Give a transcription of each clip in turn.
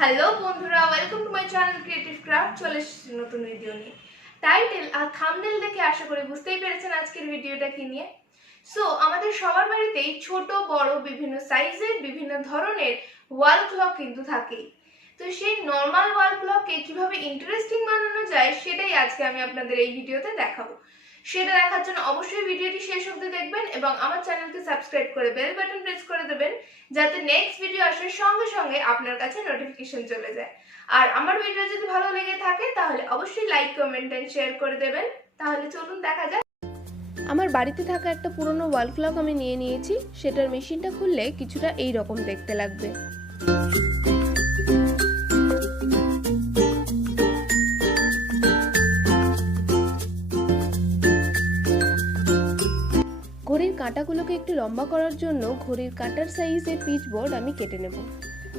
Hello বন্ধুরা, welcome to my channel creative craft. চলে এসেছি নতুন ভিডিও নিয়ে। টাইটেল আর থাম্বনেল দেখে আশা করি বুঝতেই পেরেছেন আজকের ভিডিওটা কি নিয়ে। সো আমাদের সবার বাড়িতেই ছোট বড় বিভিন্ন সাইজের বিভিন্ন ধরনের ওয়াল ক্লক কিন্তু থাকেই। তো সেই নর্মাল ওয়াল ক্লককে কিভাবে ইন্টারেস্টিং বানানো যায় সেটাই আজকে আমি আপনাদের এই ভিডিওতে দেখাবো। সেটা দেখার জন্য অবশ্যই ভিডিওটি শেষ অবধি দেখবেন এবং আমার চ্যানেলকে সাবস্ক্রাইব করে বেল বাটন প্রেস করে দেবেন, যাতে নেক্সট ভিডিও আসার সঙ্গে সঙ্গে আপনার কাছে নোটিফিকেশন চলে যায়। আর আমার ভিডিও যদি ভালো লেগে থাকে তাহলে অবশ্যই লাইক, কমেন্ট এন্ড শেয়ার করে দেবেন। তাহলে চলুন দেখা যাক। আমার বাড়িতে থাকা একটা পুরনো ওয়াল ক্লক আমি নিয়ে নিয়েছি। সেটার মেশিনটা খুললে কিছুটা এই রকম দেখতে লাগবে। ঘড়ির কাঁটাগুলোকে একটু লম্বা করার জন্য ঘড়ির কাঁটার সাইজের পিচ বোর্ড আমি কেটে নেব।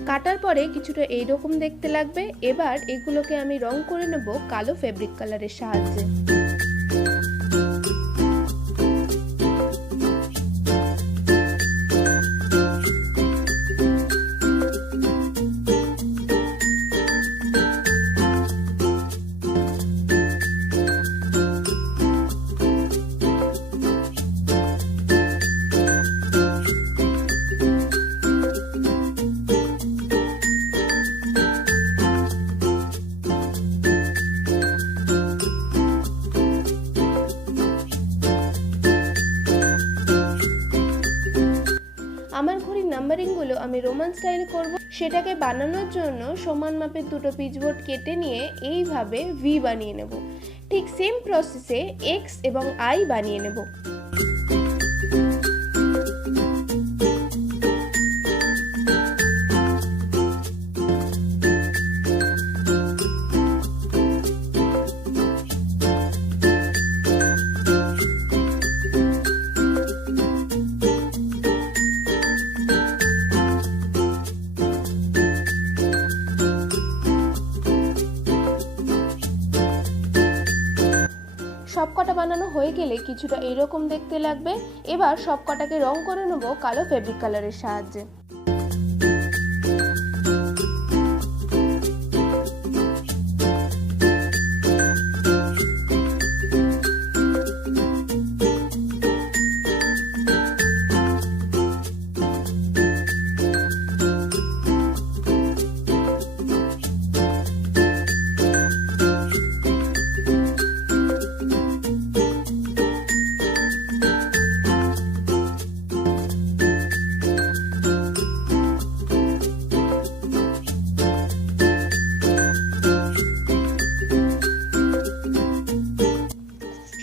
কাটার পরে কিছুটা এইরকম দেখতে লাগবে। এবার এগুলোকে আমি রং করে নেব কালো ফেব্রিক কালারের সাহায্যে। আমার ঘড়ির নাম্বারিংগুলো আমি রোমান স্টাইল করব। সেটাকে বানানোর জন্য সমান মাপের দুটো পিচবোর্ড কেটে নিয়ে এইভাবে ভি বানিয়ে নেব। ঠিক সেম প্রসেসে এক্স এবং আই বানিয়ে নেব। সবকটা বানানো হয়ে গেলে কিছুটা এইরকম দেখতে লাগবে। এবার সবকটাকে রং করে নেব কালো ফেব্রিক কালারের সাহায্যে।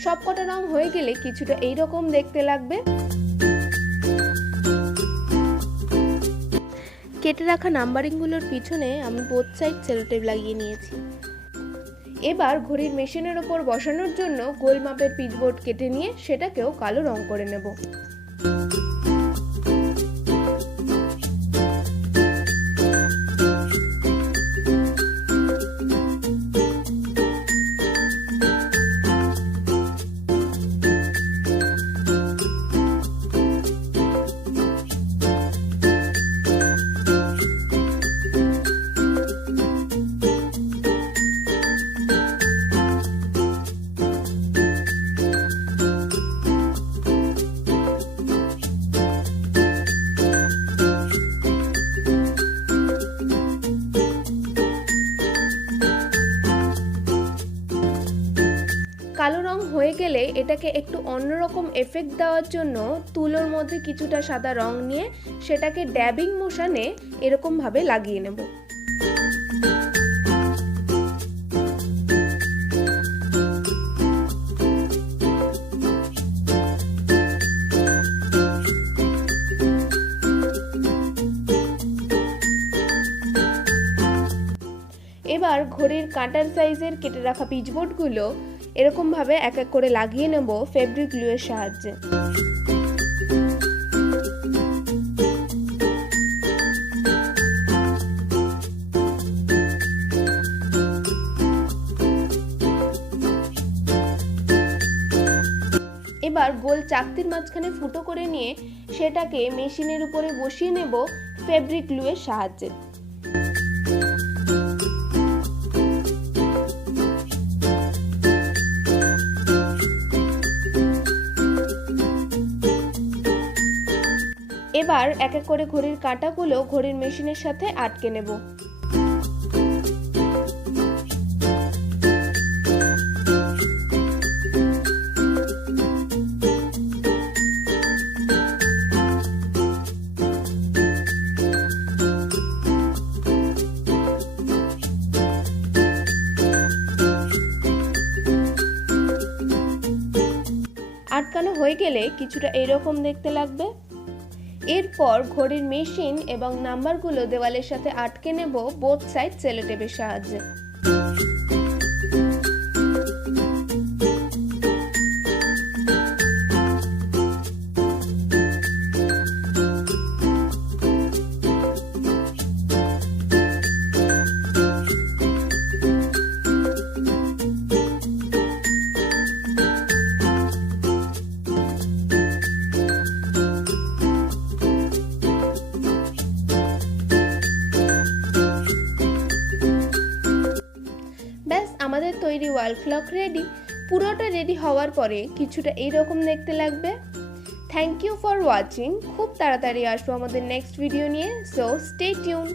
সবকটা রং হয়ে গেলে কিছুটা এইরকম দেখতে লাগবে। কেটে রাখা নাম্বারিংগুলোর পিছনে আমি বোথ সাইড সেলোটেপ লাগিয়ে নিয়েছি। এবার ঘড়ির মেশিনের ওপর বসানোর জন্য গোল মাপের পিচবোর্ড কেটে নিয়ে সেটাকেও কালো রং করে নেব। কালো রং হয়ে গেলে এটাকে একটু অন্যরকম এফেক্ট দেওয়ার জন্য তুলোর মধ্যে কিছুটা সাদা রং নিয়ে সেটাকে ড্যাবিং মোশনে এরকমভাবে লাগিয়ে নেব। এবার ঘড়ির কাঁটার সাইজের কেটে রাখা পিচবোর্ডগুলো এরকমভাবে এক এক করে লাগিয়ে নেব ফেব্রিক গ্লুয়ের সাহায্যে। এবার গোল চাকতির মাঝখানে ফুটো করে নিয়ে সেটাকে মেশিনের উপরে বসিয়ে নেব ফেব্রিক গ্লুয়ের সাহায্যে। এবার এক এক করে ঘড়ির কাঁটাগুলো ঘড়ির মেশিনের সাথে আটকে নেব। আটকানো হয়ে গেলে কিছুটা এইরকম দেখতে লাগবে। এরপর ঘড়ির মেশিন এবং নাম্বারগুলো দেওয়ালের সাথে আটকে নেব বোথ সাইড সেলোটেপের সাহায্যে। ব্যাস, আমাদের তৈরি ওয়াল ক্লক রেডি। পুরোটা রেডি হওয়ার পরে কিছুটা এইরকম দেখতে লাগবে। Thank you for watching. খুব তাড়াতাড়ি আসবো আমাদের নেক্সট ভিডিও নিয়ে, সো স্টে টিউন।